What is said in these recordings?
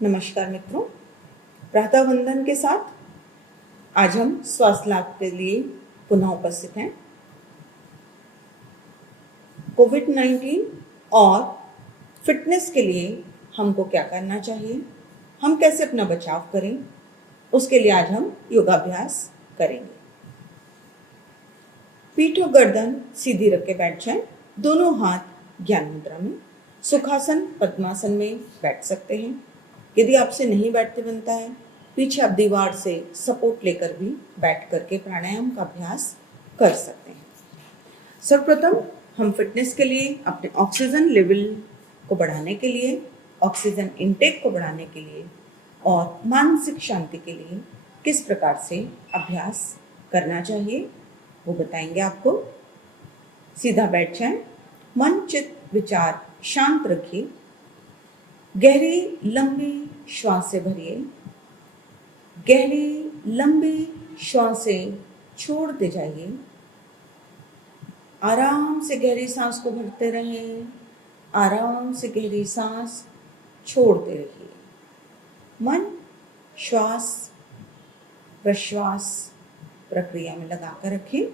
नमस्कार मित्रों, प्रातः वंदन के साथ आज हम स्वास्थ्य लाभ के लिए पुनः उपस्थित हैं। कोविड-19 और फिटनेस के लिए हमको क्या करना चाहिए, हम कैसे अपना बचाव करें, उसके लिए आज हम योगाभ्यास करेंगे। पीठ और गर्दन सीधी रख के बैठ जाएं, दोनों हाथ ज्ञान मुद्रा में। सुखासन पद्मासन में बैठ सकते हैं। यदि आपसे नहीं बैठते बनता है, पीछे आप दीवार से सपोर्ट लेकर भी बैठ करके प्राणायाम का अभ्यास कर सकते हैं। सर्वप्रथम हम फिटनेस के लिए, अपने ऑक्सीजन लेवल को बढ़ाने के लिए, ऑक्सीजन इनटेक को बढ़ाने के लिए और मानसिक शांति के लिए किस प्रकार से अभ्यास करना चाहिए वो बताएंगे आपको। सीधा बैठ जाएं, मन चित्त विचार शांत रखिए, गहरी लंबी श्वासें भरिए, गहरी लंबी श्वासें छोड़ते जाइए। आराम से गहरी सांस को भरते रहें, आराम से गहरी सांस छोड़ते रहिए। मन श्वास प्रश्वास प्रक्रिया में लगाकर रखें।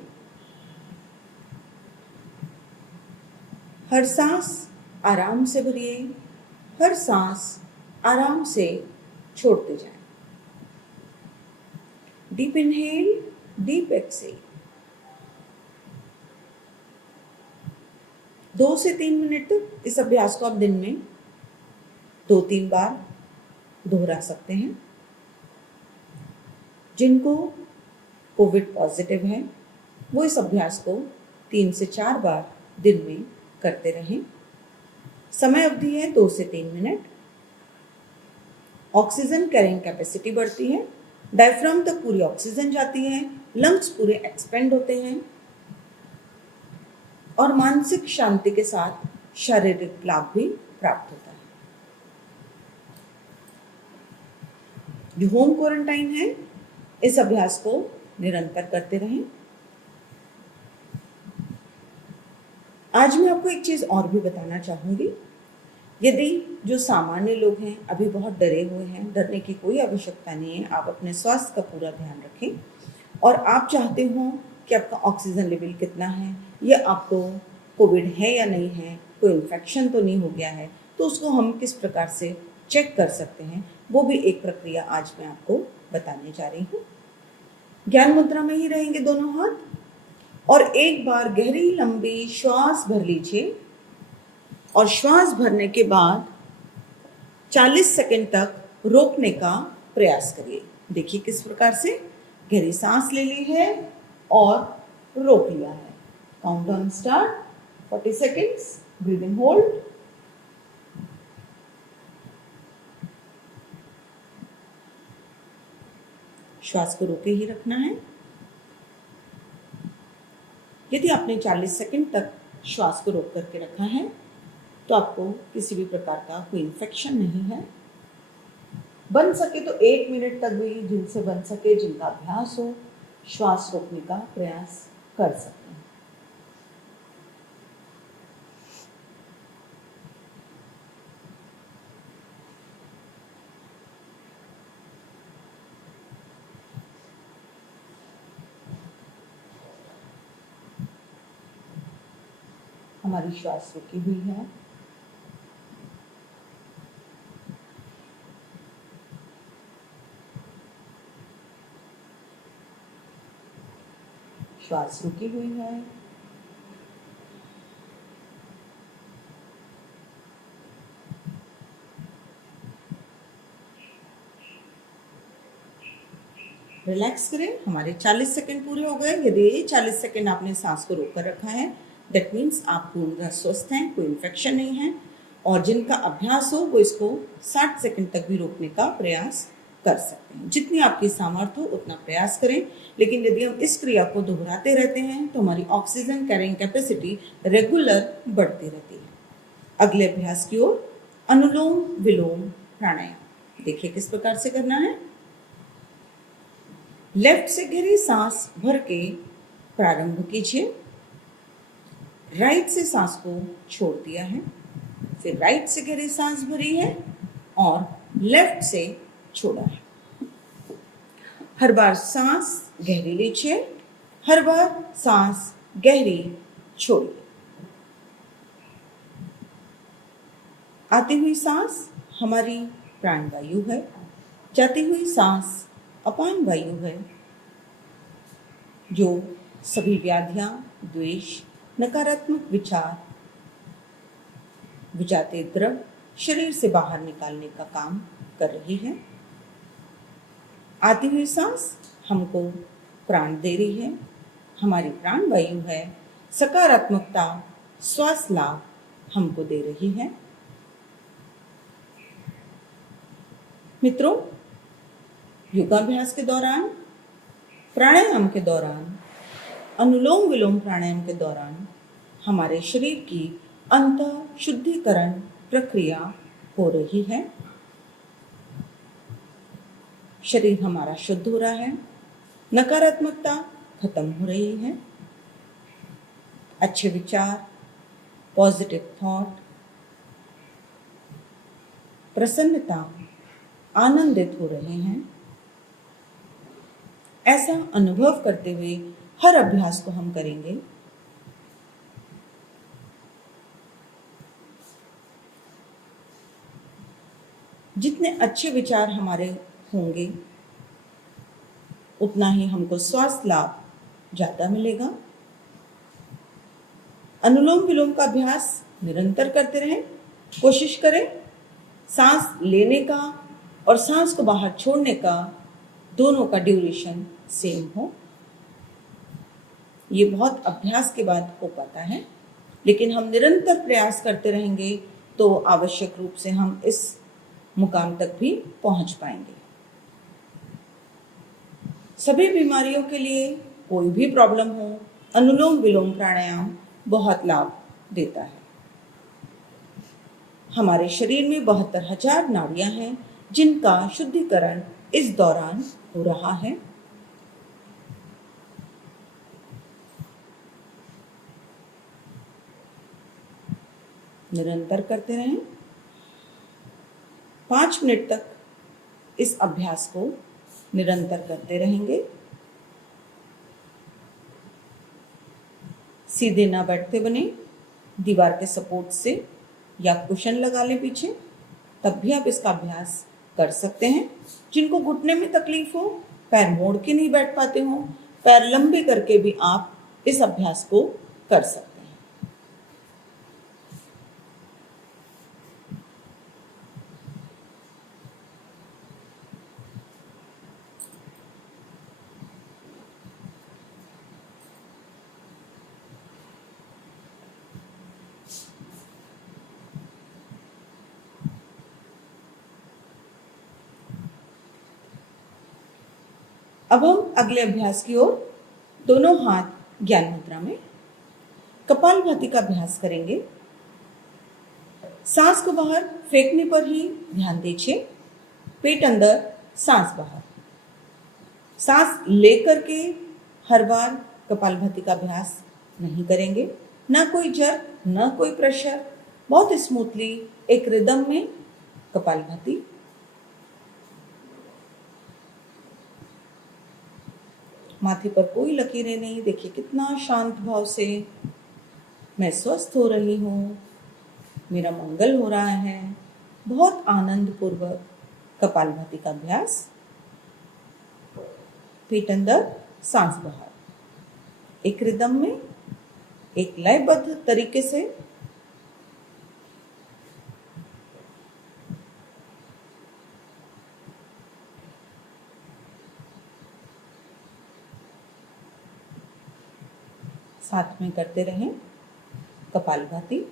हर सांस आराम से भरिए, हर सांस आराम से छोड़ते जाएं। Deep inhale, deep exhale. 2 से 3 मिनट तक इस अभ्यास को आप दिन में 2-3 बार दोहरा सकते हैं। जिनको कोविड पॉजिटिव है वो इस अभ्यास को 3 से 4 बार दिन में करते रहें। समय अवधि है 2 से 3 मिनट। ऑक्सीजन कैरिंग कैपेसिटी बढ़ती है, डायफ्राम तक पूरी ऑक्सीजन जाती है, लंग्स पूरे एक्सपेंड होते हैं और मानसिक शांति के साथ शारीरिक लाभ भी प्राप्त होता है। जो होम क्वारंटाइन है इस अभ्यास को निरंतर करते रहें। आज मैं आपको एक चीज और भी बताना चाहूंगी। यदि जो सामान्य लोग हैं अभी बहुत डरे हुए हैं, डरने की कोई आवश्यकता नहीं है। आप अपने स्वास्थ्य का पूरा ध्यान रखें और आप चाहते हो कि आपका ऑक्सीजन लेवल कितना है, या आपको कोविड है या नहीं है, कोई इन्फेक्शन तो नहीं हो गया है, तो उसको हम किस प्रकार से चेक कर सकते हैं, वो भी एक प्रक्रिया आज मैं आपको बताने जा रही हूँ। ज्ञान मुद्रा में ही रहेंगे दोनों हाथ और एक बार गहरी लंबी श्वास भर लीजिए और श्वास भरने के बाद 40 सेकंड तक रोकने का प्रयास करिए। देखिए किस प्रकार से गहरी सांस ले ली है और रोक लिया है। Countdown start, 40 seconds, breathing hold. श्वास को रोके ही रखना है। यदि आपने 40 सेकंड तक श्वास को रोक करके रखा है तो आपको किसी भी प्रकार का कोई इन्फेक्शन नहीं है। बन सके तो 1 मिनट तक भी, जिनसे बन सके, जिनका अभ्यास हो, श्वास रोकने का प्रयास कर सकते हैं। हमारी श्वास रुकी हुई है। श्वास रुकी हुई है। रिलैक्स करें। हमारे 40 सेकंड पूरे हो गए। यदि 40 सेकंड आपने सांस को रोक कर रखा है, दैट मीन्स आप पूर्ण स्वस्थ हैं, कोई इन्फेक्शन नहीं है। और जिनका अभ्यास हो वो इसको 60 सेकंड तक भी रोकने का प्रयास कर सकते हैं। जितनी आपकी सामर्थ्य हो उतना प्रयास करें। लेकिन यदि हम इस क्रिया को दोहराते रहते हैं तो हमारी ऑक्सीजन कैरिंग कैपेसिटी रेगुलर बढ़ती रहती है। अगले अभ्यास की ओर, अनुलोम विलोम प्राणायाम। देखिए किस प्रकार से करना है। लेफ्ट से गहरी सांस भर के प्रारंभ कीजिए। राइट से सांस को छोड़ दिया है, फिर राइट से गहरी सांस भरी है और लेफ्ट से छोड़ा है। हर बार सांस गहरी लीजिए, हर बार सांस गहरी छोड़िए। आती हुई सांस हमारी प्राणवायु है, जाती हुई सांस अपान वायु है, जो सभी व्याधियां, द्वेष, नकारात्मक विचार, विजातीय द्रव शरीर से बाहर निकालने का काम कर रही है। आती हुई सांस हमको प्राण दे रही है, हमारी प्राण वायु है, सकारात्मकता, श्वास लाभ हमको दे रही है। मित्रों, योगाभ्यास के दौरान, प्राणायाम के दौरान, अनुलोम विलोम प्राणायाम के दौरान हमारे शरीर की अंतः शुद्धिकरण प्रक्रिया हो रही है। शरीर हमारा शुद्ध हो रहा है, नकारात्मकता खत्म हो रही है, अच्छे विचार, पॉजिटिव थॉट, प्रसन्नता, आनंदित हो रहे हैं। ऐसा अनुभव करते हुए हर अभ्यास को हम करेंगे। जितने अच्छे विचार हमारे होंगे उतना ही हमको स्वास्थ्य लाभ ज्यादा मिलेगा। अनुलोम विलोम का अभ्यास निरंतर करते रहें। कोशिश करें सांस लेने का और सांस को बाहर छोड़ने का दोनों का ड्यूरेशन सेम हो। ये बहुत अभ्यास के बाद हो पाता है, लेकिन हम निरंतर प्रयास करते रहेंगे तो आवश्यक रूप से हम इस मुकाम तक भी पहुंच पाएंगे। सभी बीमारियों के लिए, कोई भी प्रॉब्लम हो, अनुलोम विलोम प्राणायाम बहुत लाभ देता है। हमारे शरीर में 72,000 नाड़ियां हैं जिनका शुद्धिकरण इस दौरान हो रहा है। निरंतर करते रहें। 5 मिनट तक इस अभ्यास को निरंतर करते रहेंगे। सीधे ना बैठते बने, दीवार के सपोर्ट से या कुशन लगा लें पीछे, तब भी आप इसका अभ्यास कर सकते हैं। जिनको घुटने में तकलीफ हो, पैर मोड़ के नहीं बैठ पाते हो, पैर लंबे करके भी आप इस अभ्यास को कर सकते हैं। अब हम अगले अभ्यास की ओर दोनों हाथ ज्ञान मुद्रा में कपालभाति का अभ्यास करेंगे। सांस को बाहर फेंकने पर ही ध्यान दीजिए। पेट अंदर, सांस बाहर। सांस लेकर के हर बार कपालभाति का अभ्यास नहीं करेंगे। ना कोई जर्क, ना कोई प्रेशर, बहुत स्मूथली एक रिदम में कपालभाति। माथे पर कोई लकीरें नहीं। देखिए कितना शांत भाव से मैं स्वस्थ हो रही हूँ, मेरा मंगल हो रहा है। बहुत आनंद पूर्वक कपालभाति का अभ्यास। पेट अंदर, सांस बाहर, एक रिदम में, एक लयबद्ध तरीके से। साथ में करते रहें कपालभाति।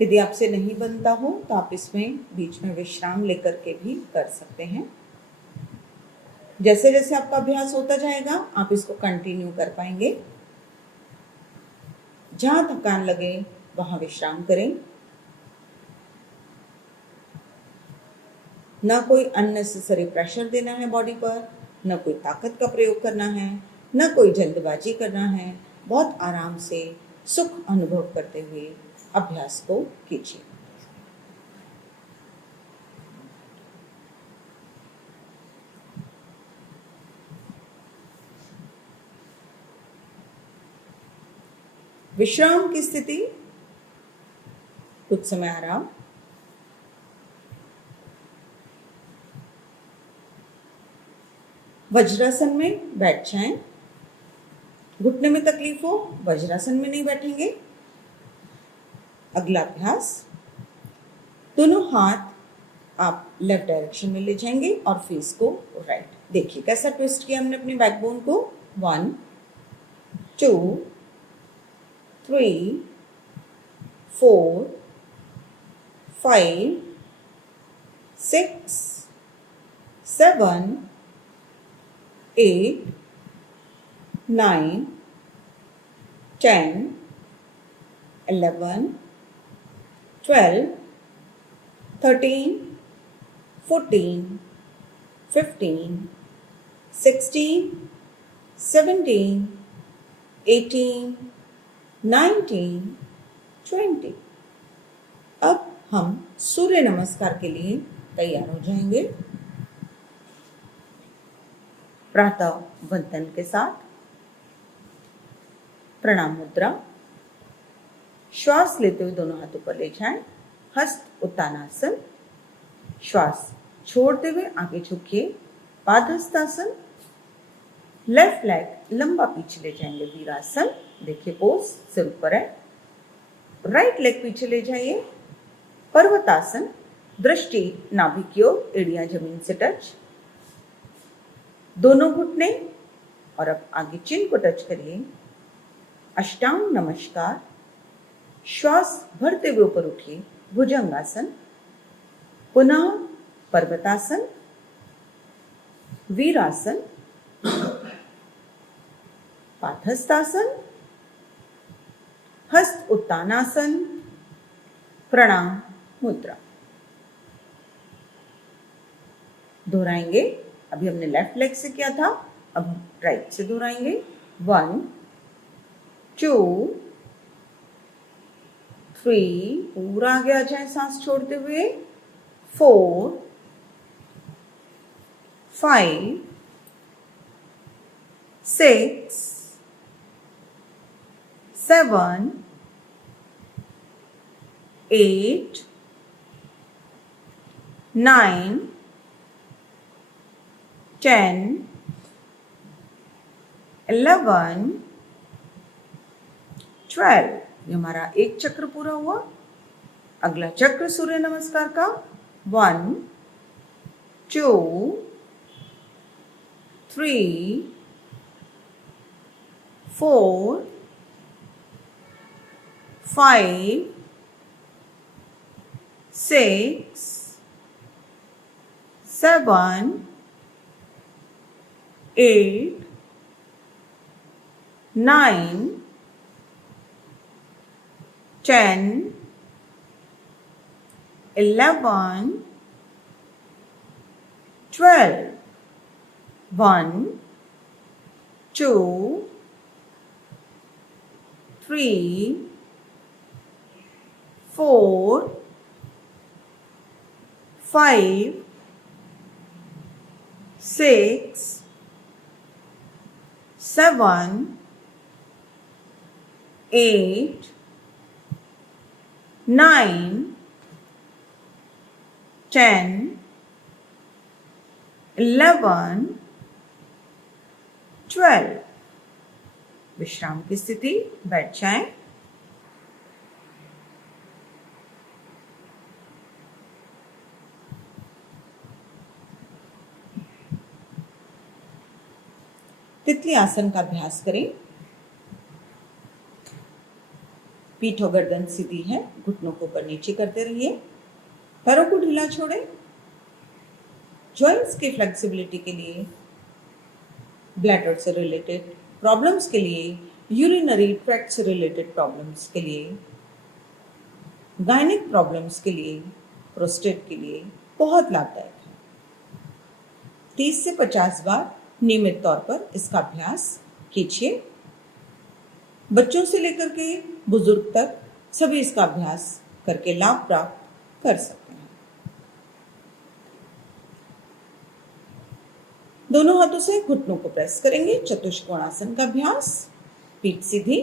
यदि आपसे नहीं बनता हो तो आप इसमें बीच में विश्राम लेकर के भी कर सकते हैं। जैसे जैसे आपका अभ्यास होता जाएगा आप इसको कंटिन्यू कर पाएंगे। जहां थकान लगे वहां विश्राम करें। न कोई अननेसेसरी प्रेशर देना है बॉडी पर, न कोई ताकत का प्रयोग करना है, न कोई जल्दबाजी करना है। बहुत आराम से सुख अनुभव करते हुए अभ्यास को कीजिए। विश्राम की स्थिति, कुछ समय आराम। वज्रासन में बैठ जाएं। घुटने में तकलीफ हो, वज्रासन में नहीं बैठेंगे। अगला अभ्यास, दोनों हाथ आप लेफ्ट डायरेक्शन में ले जाएंगे और फेस को राइट। देखिए कैसा ट्विस्ट किया हमने अपनी बैकबोन को। 1 2 3 4 5 6 7 8 9 10 11 12 13 14 15 16 17 18 19 20। अब हम सूर्य नमस्कार के लिए तैयार हो जाएंगे। प्रातः वंदन के साथ प्रणाम मुद्रा। श्वास लेते हुए दोनों हाथों पर ले जाएं। हस्त उत्तानासन। श्वास छोड़ते हुए आगे झुकिए, पादहस्तासन। लेफ्ट लेग लंबा पीछे ले जाएंगे, वीरासन। देखिए पोज सिर ऊपर है। राइट लेग पीछे ले जाइए, पर्वतासन। दृष्टि नाभि की ओर, एड़ियां जमीन से टच। दोनों घुटने और अब आगे चिन को टच करिए। अष्टांग नमस्कार। श्वास भरते हुए ऊपर उठिए, भुजंगासन। पुनः पर्वतासन, वीरासन, पादहस्तासन, हस्त उत्तानासन, प्रणाम मुद्रा। दोहराएंगे। अभी हमने लेफ्ट लेग से किया था, अब राइट से दोहराएंगे। 1 2 3, पूरा आगे आ जाए सांस छोड़ते हुए। 4 5 6 7 8 9 10 11 12। ये हमारा एक चक्र पूरा हुआ। अगला चक्र सूर्य नमस्कार का। 1 2 3 4 5 6 7 8 9 10 11 12। 1 2 3 4 5 6 7 8 9 10 11 12। विश्राम की स्थिति, बैठ जाएं। तितली आसन का अभ्यास करें। पीठ और गर्दन सीधी है, घुटनों को ऊपर नीचे करते रहिए, पैरों को ढीला छोड़ें। जॉइंट्स की फ्लेक्सिबिलिटी के लिए, ब्लैडर से रिलेटेड प्रॉब्लम्स के लिए, यूरिनरी ट्रैक्ट से रिलेटेड प्रॉब्लम्स के लिए, गायनिक प्रॉब्लम्स के लिए, प्रोस्टेट के लिए बहुत लाभदायक है। 30 से 50 बार नियमित तौर पर इसका अभ्यास कीजिए। बच्चों से लेकर के बुजुर्ग तक सभी इसका अभ्यास करके लाभ प्राप्त कर सकते हैं। दोनों हाथों से घुटनों को प्रेस करेंगे। चतुष्कोणासन का अभ्यास, पीठ सीधी,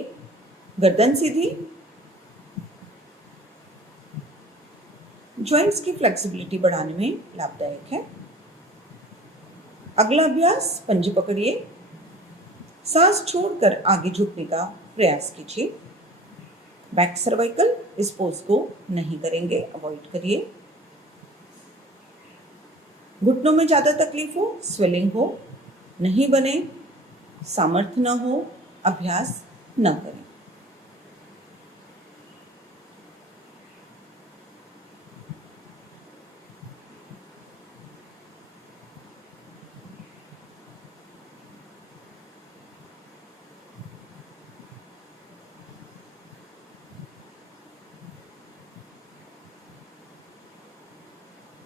गर्दन सीधी। जॉइंट्स की फ्लेक्सिबिलिटी बढ़ाने में लाभदायक है। अगला अभ्यास, पंजे पकड़िए, सांस छोड़कर आगे झुकने का प्रयास कीजिए। बैक सर्वाइकल, इस पोज को नहीं करेंगे, अवॉइड करिए। घुटनों में ज्यादा तकलीफ हो, स्वेलिंग हो, नहीं बने, सामर्थ्य न हो, अभ्यास न करें।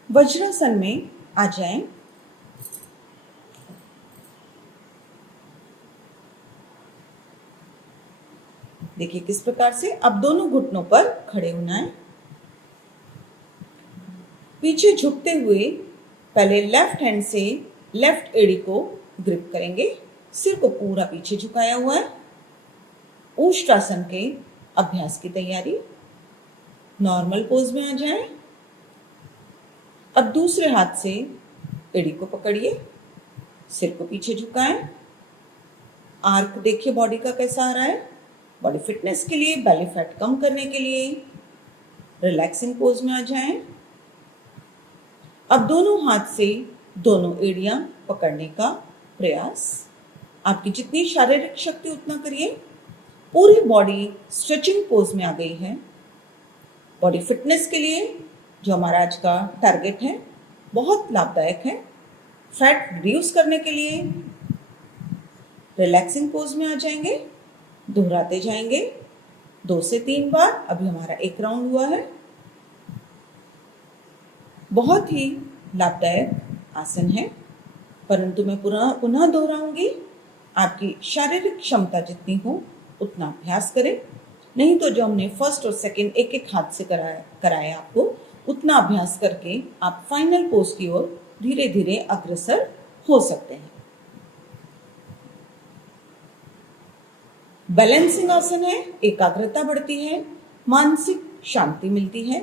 वज्रासन में आ जाएं। देखिए किस प्रकार से। अब दोनों घुटनों पर खड़े होना है। पीछे झुकते हुए पहले लेफ्ट हैंड से लेफ्ट एड़ी को ग्रिप करेंगे। सिर को पूरा पीछे झुकाया हुआ है। ऊष्टासन के अभ्यास की तैयारी। नॉर्मल पोज में आ जाएं। अब दूसरे हाथ से एड़ी को पकड़िए, सिर को पीछे झुकाएं। आर्क देखिए बॉडी का कैसा आ रहा है। बॉडी फिटनेस के लिए, बेली फैट कम करने के लिए रिलैक्सिंग पोज में आ जाएं। अब दोनों हाथ से दोनों एड़ियां पकड़ने का प्रयास। आपकी जितनी शारीरिक शक्ति उतना करिए। पूरी बॉडी स्ट्रेचिंग पोज में आ गई है। बॉडी फिटनेस के लिए जो हमारा आज का टारगेट है बहुत लाभदायक है। फैट रिड्यूस करने के लिए रिलैक्सिंग पोज में आ जाएंगे, दोहराते जाएंगे 2 से 3 बार। अभी हमारा 1 राउंड हुआ है। बहुत ही लाभदायक आसन है, परंतु मैं पुनः दोहराऊंगी। आपकी शारीरिक क्षमता जितनी हो उतना अभ्यास करें, नहीं तो जो हमने फर्स्ट और सेकंड एक एक हाथ से कराया आपको, उतना अभ्यास करके आप फाइनल पोज की ओर धीरे धीरे अग्रसर हो सकते हैं। बैलेंसिंग आसन है। एकाग्रता बढ़ती है, मानसिक शांति मिलती है,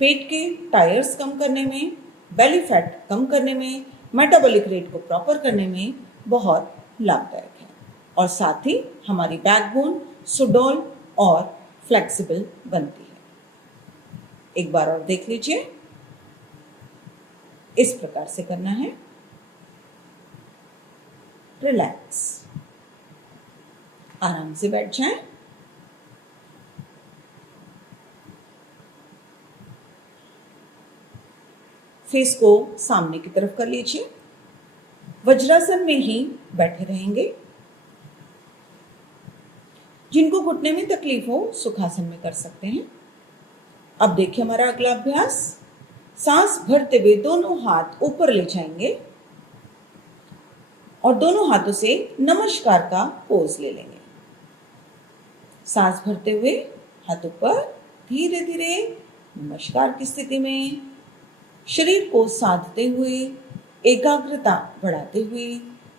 पेट के टायर्स कम करने में, बेली फैट कम करने में, मेटाबॉलिक रेट को प्रॉपर करने में बहुत लाभदायक है और साथ ही हमारी बैकबोन सुडौल और फ्लेक्सिबल बनती है। एक बार और देख लीजिए। इस प्रकार से करना है। रिलैक्स, आराम से बैठ जाएं। फेस को सामने की तरफ कर लीजिए। वज्रासन में ही बैठे रहेंगे। जिनको घुटने में तकलीफ हो सुखासन में कर सकते हैं। अब देखिए हमारा अगला अभ्यास। सांस भरते हुए दोनों हाथ ऊपर ले जाएंगे और दोनों हाथों से नमस्कार का पोज ले लेंगे। सांस भरते हुए हाथ ऊपर, धीरे धीरे नमस्कार की स्थिति में शरीर को साधते हुए, एकाग्रता बढ़ाते हुए,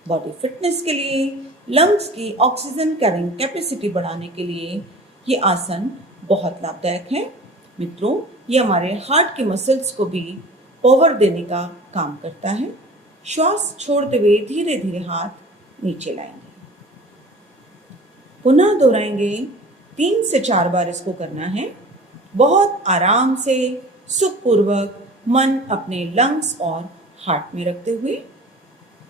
बॉडी फिटनेस के लिए, लंग्स की ऑक्सीजन कैरिंग कैपेसिटी बढ़ाने के लिए ये आसन बहुत लाभदायक है। मित्रों, ये हमारे हार्ट के मसल्स को भी पावर देने का काम करता है। श्वास छोड़ते हुए धीरे धीरे हाथ नीचे लाएंगे। पुनः दोहराएंगे। 3 से 4 बार इसको करना है। बहुत आराम से, सुखपूर्वक, मन अपने लंग्स और हार्ट में रखते हुए।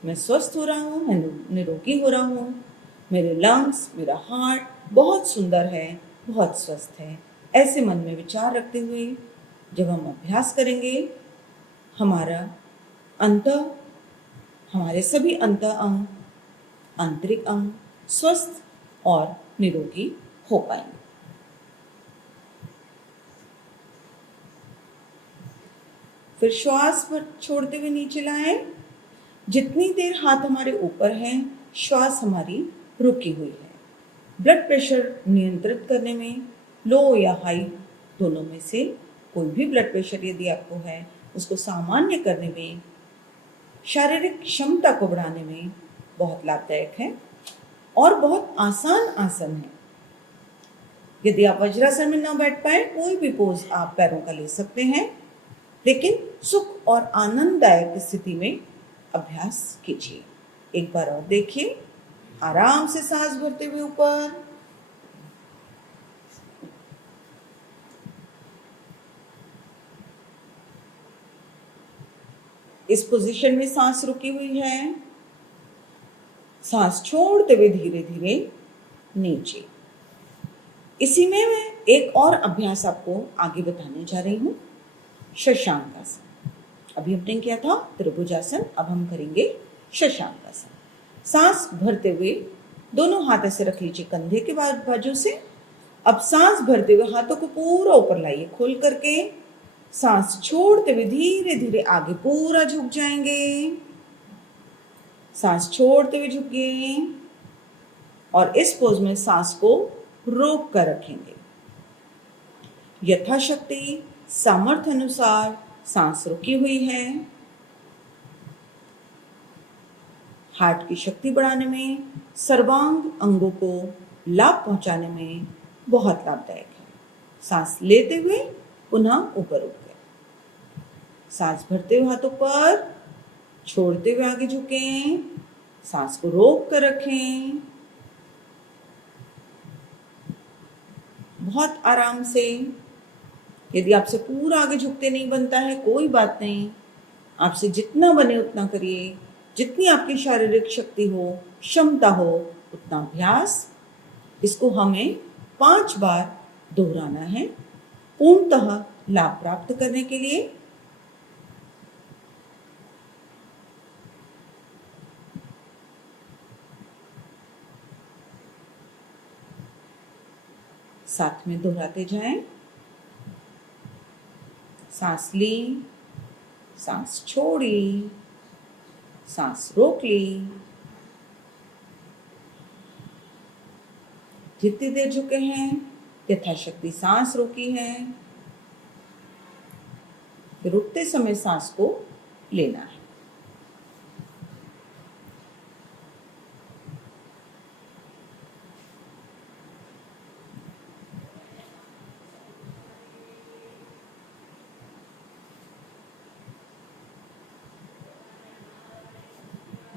मैं स्वस्थ हो रहा हूँ, मैं निरोगी हो रहा हूँ, मेरे लंग्स, मेरा हार्ट बहुत सुंदर है, बहुत स्वस्थ है। ऐसे मन में विचार रखते हुए जब हम अभ्यास करेंगे, हमारे सभी अंत अंग, आंतरिक अंग स्वस्थ और निरोगी हो पाएंगे। फिर श्वास पर छोड़ते हुए नीचे लाएं। जितनी देर हाथ हमारे ऊपर है, श्वास हमारी रुकी हुई है। ब्लड प्रेशर नियंत्रित करने में लो या हाई दोनों में से कोई भी ब्लड प्रेशर यदि आपको है, उसको सामान्य करने में, शारीरिक क्षमता को बढ़ाने में बहुत लाभदायक है और बहुत आसान आसन है। यदि आप वज्रासन में ना बैठ पाए, कोई भी पोज आप पैरों का ले सकते हैं, लेकिन सुख और आनंददायक स्थिति में अभ्यास कीजिए। एक बार और देखिए। आराम से सांस भरते हुए ऊपर, इस पोजीशन में सांस रुकी हुई है। सांस छोड़ते हुए धीरे धीरे नीचे। इसी में मैं एक और अभ्यास आपको आगे बताने जा रही हूं, शशांक आसन। अभी हमने किया था त्रिभुजासन, अब हम करेंगे शशांक आसन। सांस भरते हुए दोनों हाथ ऐसे रख लीजिए कंधे के बाजू से। अब सांस भरते हुए हाथों को पूरा ऊपर लाइए खोल करके। सांस छोड़ते हुए धीरे धीरे आगे पूरा झुक जाएंगे। सांस छोड़ते हुए झुकिए और इस पोज में सांस को रोक कर रखेंगे। यथाशक्ति सामर्थ्य अनुसार सांस रुकी हुई है। हार्ट की शक्ति बढ़ाने में, सर्वांग अंगों को लाभ पहुंचाने में बहुत लाभदायक है। सांस लेते हुए पुनः ऊपर उठ गए। सांस भरते हुए हाथों पर, छोड़ते हुए आगे झुकें। सांस को रोक कर रखें। बहुत आराम से। यदि आपसे पूरा आगे झुकते नहीं बनता है, कोई बात नहीं, आपसे जितना बने उतना करिए। जितनी आपकी शारीरिक शक्ति हो, क्षमता हो, उतना अभ्यास। इसको हमें 5 बार दोहराना है पूर्णतः लाभ प्राप्त करने के लिए। साथ में दोहराते जाएं। सांस ली, सांस छोड़ी, सांस रोक ली। जितनी देर झुके हैं, यथाशक्ति सांस रोकी है। फिर उठते समय सांस को लेना है।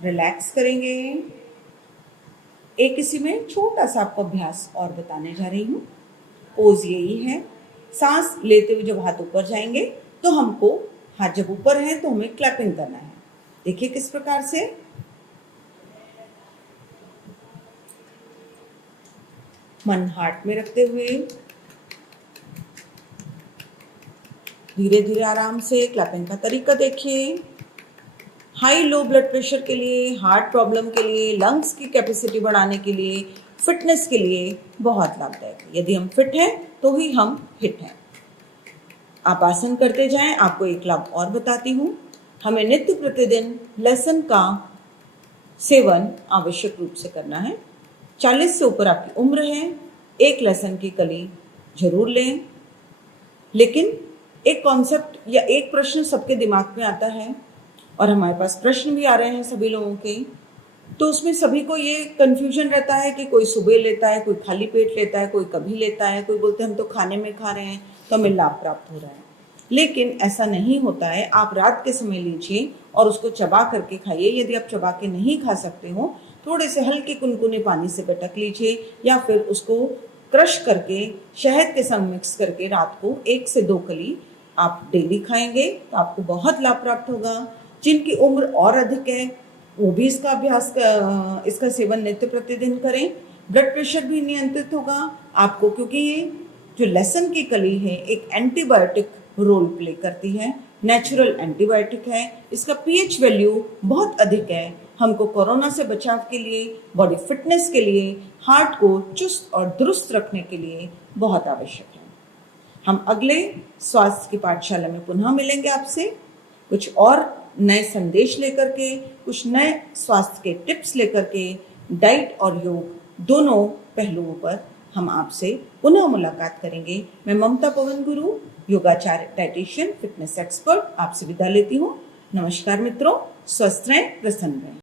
रिलैक्स करेंगे। एक इसी में छोटा सा आपको अभ्यास और बताने जा रही हूँ। पोज यही है। सांस लेते हुए जब हाथ ऊपर जाएंगे तो हमको, हाथ जब ऊपर है तो हमें क्लैपिंग करना है। देखिए किस प्रकार से। मन हार्ट में रखते हुए धीरे धीरे आराम से क्लैपिंग का तरीका देखिए। हाई लो ब्लड प्रेशर के लिए, हार्ट प्रॉब्लम के लिए, लंग्स की कैपेसिटी बढ़ाने के लिए, फिटनेस के लिए बहुत लाभदायक है। यदि हम फिट हैं तो ही हम हिट हैं। आप आसन करते जाएं। आपको एक लाभ और बताती हूँ। हमें नित्य प्रतिदिन लहसुन का सेवन आवश्यक रूप से करना है। 40 से ऊपर आपकी उम्र है, एक लहसुन की कली जरूर लें। लेकिन एक कॉन्सेप्ट या एक प्रश्न सबके दिमाग में आता है, और हमारे पास प्रश्न भी आ रहे हैं सभी लोगों के, तो उसमें सभी को ये कन्फ्यूजन रहता है कि कोई सुबह लेता है, कोई खाली पेट लेता है, कोई कभी लेता है, कोई बोलते हैं हम तो खाने में खा रहे हैं तो हमें लाभ प्राप्त हो रहा है। लेकिन ऐसा नहीं होता है। आप रात के समय लीजिए और उसको चबा करके खाइए। यदि आप चबा के नहीं खा सकते हो, थोड़े से हल्के कुनकुने पानी से गटक लीजिए, या फिर उसको क्रश करके शहद के संग मिक्स करके रात को 1 से 2 कली आप डेली खाएंगे तो आपको बहुत लाभ प्राप्त होगा। जिनकी उम्र और अधिक है वो भी इसका सेवन नित्य प्रतिदिन करें। ब्लड प्रेशर भी नियंत्रित होगा आपको, क्योंकि ये जो लहसुन की कली है एक एंटीबायोटिक रोल प्ले करती है, नेचुरल एंटीबायोटिक है, इसका पीएच वैल्यू बहुत अधिक है। हमको कोरोना से बचाव के लिए, बॉडी फिटनेस के लिए, हार्ट को चुस्त और दुरुस्त रखने के लिए बहुत आवश्यक है। हम अगले स्वास्थ्य की पाठशाला में पुनः मिलेंगे आपसे, कुछ और नए संदेश लेकर के, कुछ नए स्वास्थ्य के टिप्स लेकर के। डाइट और योग दोनों पहलुओं पर हम आपसे पुनः मुलाकात करेंगे। मैं ममता पवन गुरु, योगाचार्य, डाइटिशियन, फिटनेस एक्सपर्ट, आपसे विदा लेती हूँ। नमस्कार मित्रों, स्वस्थ रहें, प्रसन्न रहें।